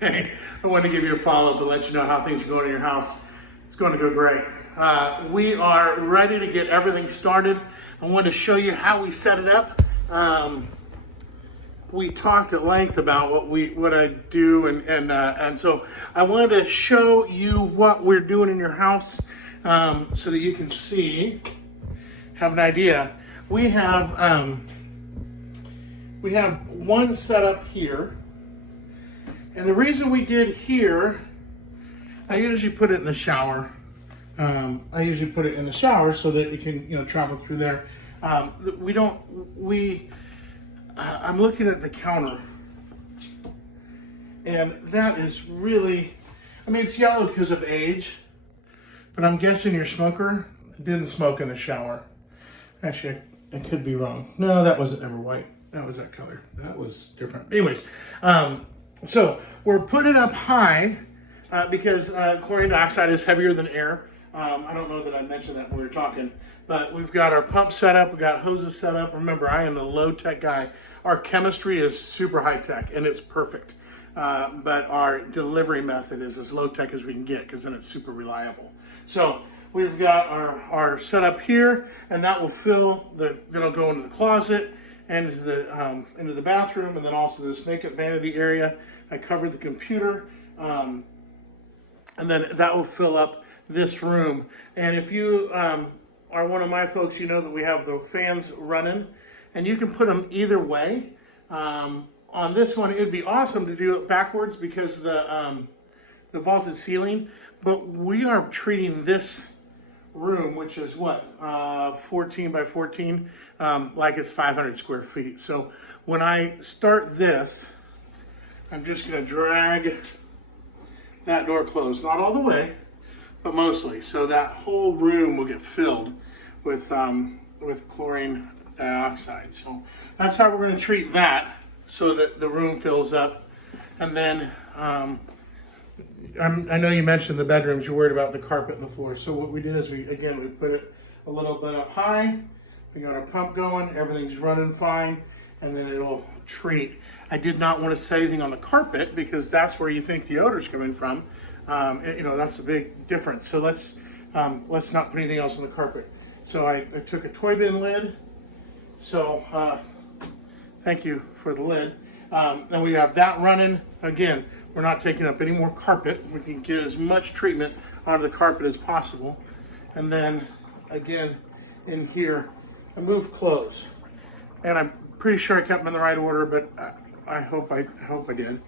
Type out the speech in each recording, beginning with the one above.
Hey, I wanted to give you a follow-up and let you know how things are going in your house. It's going to go great. We are ready to get everything started. I wanted to show you how we set it up. We talked at length about what I do, and so I wanted to show you what we're doing in your house so that you can see, have an idea. We have one setup here. And the reason we did here, I usually put it in the shower. I usually put it in the shower so that you can, travel through there. I'm looking at the counter, and that is really, it's yellow because of age, but I'm guessing your smoker didn't smoke in the shower. Actually, I could be wrong. No, that wasn't ever white. That was that color. That was different. Anyways, so we're putting it up high because chlorine dioxide is heavier than air. I don't know that I mentioned that when we were talking, but we've got our pump set up, we've got hoses set up. Remember, I am a low-tech guy. Our chemistry is super high-tech, and it's perfect. But our delivery method is as low-tech as we can get, because then it's super reliable. So we've got our setup here, and that will that'll go into the closet, and into the bathroom, and then also this makeup vanity area. I covered the computer, and then that will fill up this room. And if you are one of my folks, you know that we have the fans running, and you can put them either way. On this one, it would be awesome to do it backwards because the vaulted ceiling, but we are treating this room, which is what, 14 by 14, like it's 500 square feet. So when I start this, I'm just going to drag that door closed, not all the way, but mostly, so that whole room will get filled with chlorine dioxide. So that's how we're going to treat that, so that the room fills up. And then I know you mentioned the bedrooms, you're worried about the carpet and the floor. So what we did is we put it a little bit up high. We got our pump going, everything's running fine, and then it'll treat. I did not want to set anything on the carpet because that's where you think the odor's coming from. That's a big difference. So let's not put anything else on the carpet. So I took a toy bin lid. So thank you for the lid. Then we have that running. Again, we're not taking up any more carpet. We can get as much treatment onto the carpet as possible. And then again, in here, I moved clothes. And I'm pretty sure I kept them in the right order, but I hope I did.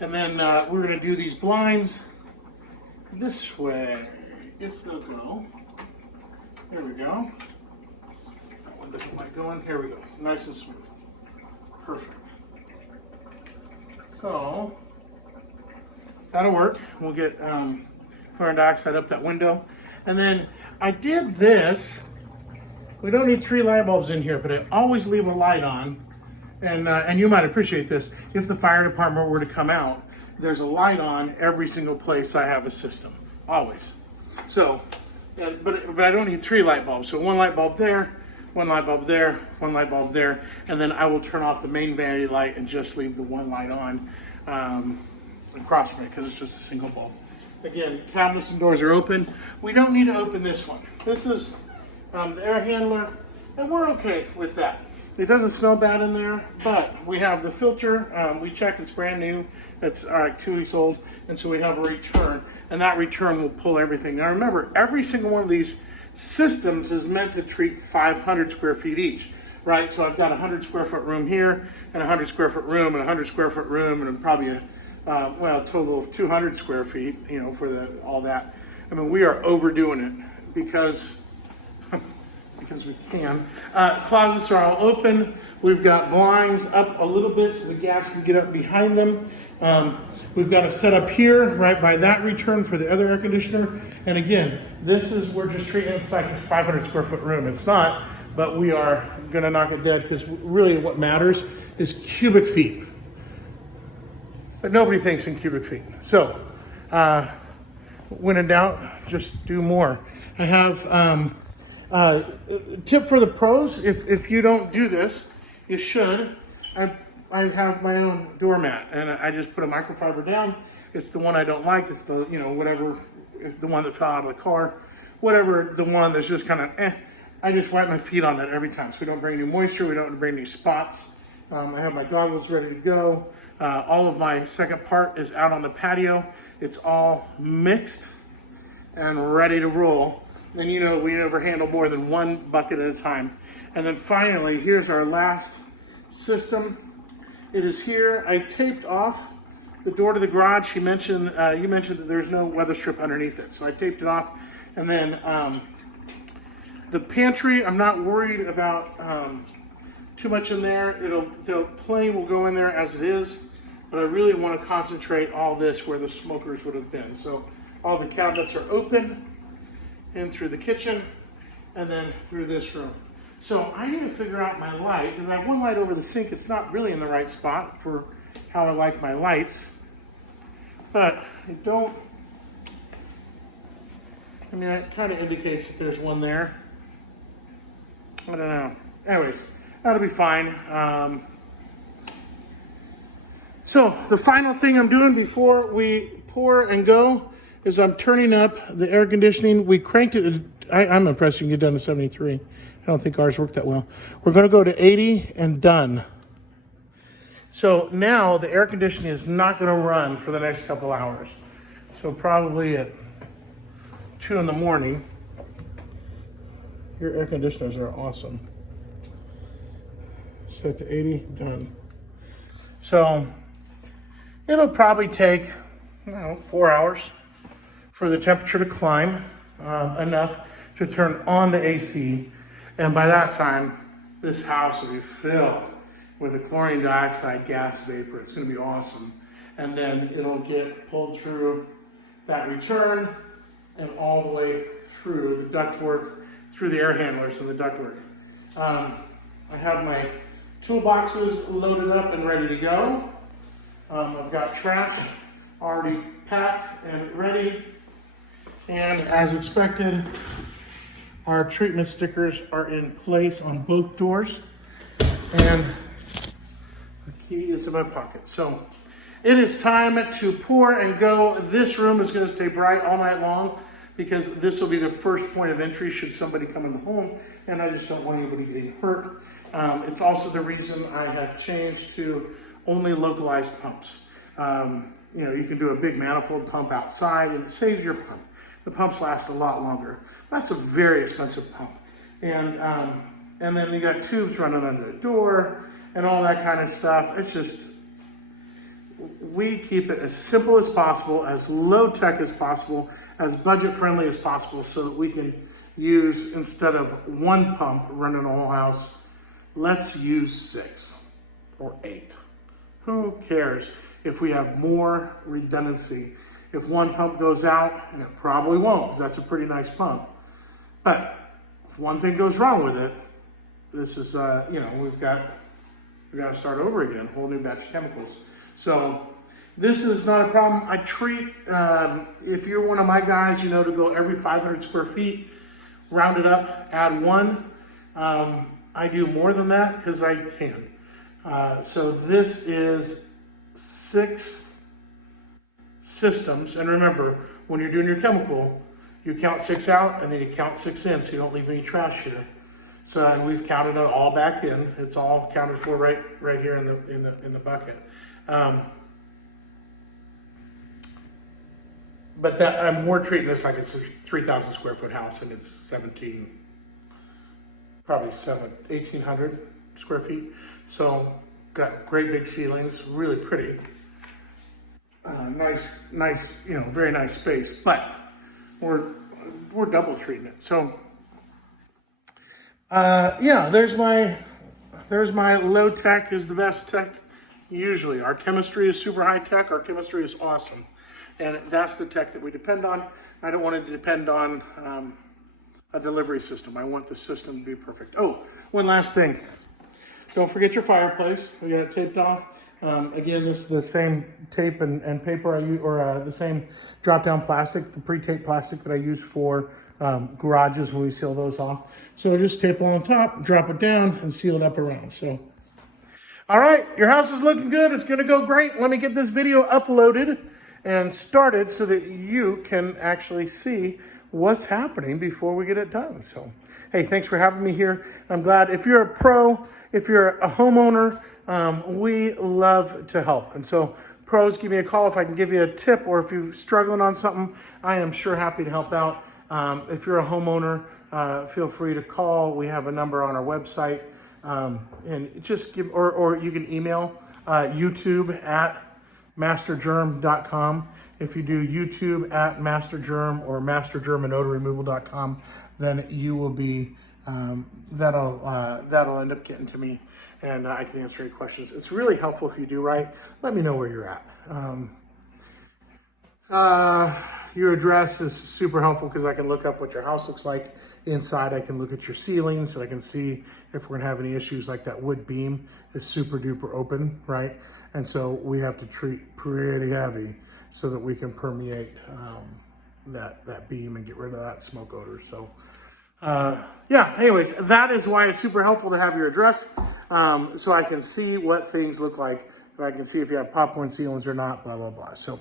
And then we're gonna do these blinds this way, if they'll go. There we go. That one doesn't like going. Here we go. Nice and smooth. Perfect. So that'll work. We'll get chlorine dioxide up that window. And then I did this. We don't need 3 light bulbs in here, but I always leave a light on. And you might appreciate this. If the fire department were to come out, there's a light on every single place I have a system, always. So, but I don't need 3 light bulbs. So 1 light bulb there, 1 light bulb there, 1 light bulb there, and then I will turn off the main vanity light and just leave the 1 light on across from it because it's just a single bulb. Again, cabinets and doors are open. We don't need to open this one. This is the air handler, and we're okay with that. It doesn't smell bad in there, but we have the filter. We checked, it's brand new. It's 2 weeks old, and so we have a return, and that return will pull everything. Now remember, every single one of these systems is meant to treat 500 square feet each, right? So I've got a 100 square foot room here, and a 100 square foot room, and a 100 square foot room, and probably a total of 200 square feet, for all that. We are overdoing it because we can. Closets are all open. We've got blinds up a little bit so the gas can get up behind them. We've got a setup here, right by that return for the other air conditioner. And again, we're just treating it like a 500 square foot room. It's not, but we are gonna knock it dead because really what matters is cubic feet. But nobody thinks in cubic feet. So, when in doubt, just do more. I have tip for the pros, if you don't do this, you should. I I have my own doormat, and I just put a microfiber down. It's the one I don't like. It's the, you know, whatever, it's the one that fell out of the car, whatever, the one that's just kind of I just wipe my feet on that every time, so we don't bring any moisture, we don't bring any spots. I have my goggles ready to go. All of my second part is out on the patio. It's all mixed and ready to roll. And you know, we never handle more than one bucket at a time. And then finally, here's our last system. It is here. I taped off the door to the garage. You mentioned that there's no weather strip underneath it, so I taped it off. And then the pantry, I'm not worried about too much in there. The plane will go in there as it is, but I really want to concentrate all this where the smokers would have been. So all the cabinets are open in through the kitchen and then through this room. So I need to figure out my light, because I have one light over the sink. It's not really in the right spot for how I like my lights, but it kind of indicates that there's one there. I don't know. Anyways, that'll be fine. So the final thing I'm doing before we pour and go is I'm turning up the air conditioning. We cranked it. I'm impressed you can get down to 73. I don't think ours worked that well. We're going to go to 80 and done. So now the air conditioning is not going to run for the next couple hours. So probably at 2 in the morning. Your air conditioners are awesome. Set to 80, done. So it'll probably take, 4 hours for the temperature to climb enough to turn on the AC. And by that time, this house will be filled with a chlorine dioxide gas vapor. It's gonna be awesome. And then it'll get pulled through that return and all the way through the ductwork, through the air handlers and the ductwork. I have my toolboxes loaded up and ready to go. I've got trash already packed and ready. And as expected, our treatment stickers are in place on both doors. And the key is in my pocket. So it is time to pour and go. This room is going to stay bright all night long because this will be the first point of entry should somebody come in the home, and I just don't want anybody getting hurt. It's also the reason I have changed to only localized pumps. You can do a big manifold pump outside and it saves your pump. The pumps last a lot longer. That's a very expensive pump. And then you got tubes running under the door and all that kind of stuff. It's just, we keep it as simple as possible, as low tech as possible, as budget friendly as possible, so that we can use, instead of one pump running the whole house, let's use 6 or 8. Who cares if we have more redundancy? If one pump goes out, and it probably won't, because that's a pretty nice pump, but if one thing goes wrong with it, this is, we've got to start over again, whole new batch of chemicals. So this is not a problem. I treat, if you're one of my guys, to go every 500 square feet, round it up, add 1. I do more than that because I can. So this is 6 systems. And remember, when you're doing your chemical, you count 6 out and then you count 6 in, so you don't leave any trash here. So, and we've counted it all back in. It's all counted for right here in the bucket. But we're treating this like it's a 3,000 square foot house, and it's 1,800 square feet. So got great big ceilings, really pretty. Nice, very nice space, but we're double treating it. So, there's my low tech is the best tech. Usually our chemistry is super high tech. Our chemistry is awesome. And that's the tech that we depend on. I don't want to depend on a delivery system. I want the system to be perfect. Oh, one last thing. Don't forget your fireplace. We got it taped off. Again, this is the same tape and paper I use, or the same drop-down plastic, the pre-taped plastic that I use for garages when we seal those off. So just tape it on top, drop it down, and seal it up around. So, All right, your house is looking good. It's gonna go great. Let me get this video uploaded and started so that you can actually see what's happening before we get it done. So, hey, thanks for having me here. I'm glad. If you're a pro, if you're a homeowner, we love to help. And so pros, give me a call if I can give you a tip, or if you're struggling on something, I am sure happy to help out. If you're a homeowner, feel free to call. We have a number on our website. And just give, or you can email YouTube at mastergerm.com. If you do YouTube at mastergerm or mastergermandodorremoval.com, then you will be, that'll end up getting to me, and I can answer any questions. It's really helpful if you do right. Let me know where you're at. Your address is super helpful because I can look up what your house looks like inside. I can look at your ceilings and I can see if we're gonna have any issues, like that wood beam is super duper open, right? And so we have to treat pretty heavy so that we can permeate that beam and get rid of that smoke odor. So yeah, anyways, that is why it's super helpful to have your address, so I can see what things look like, if I can see if you have popcorn ceilings or not, blah, blah, blah. So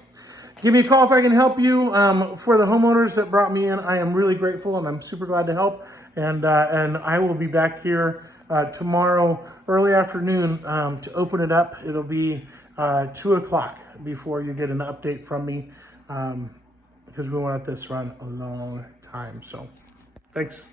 give me a call if I can help you. For the homeowners that brought me in, I am really grateful and I'm super glad to help. And I will be back here tomorrow, early afternoon, to open it up. It'll be 2 o'clock before you get an update from me, because we want this run a long time. So thanks.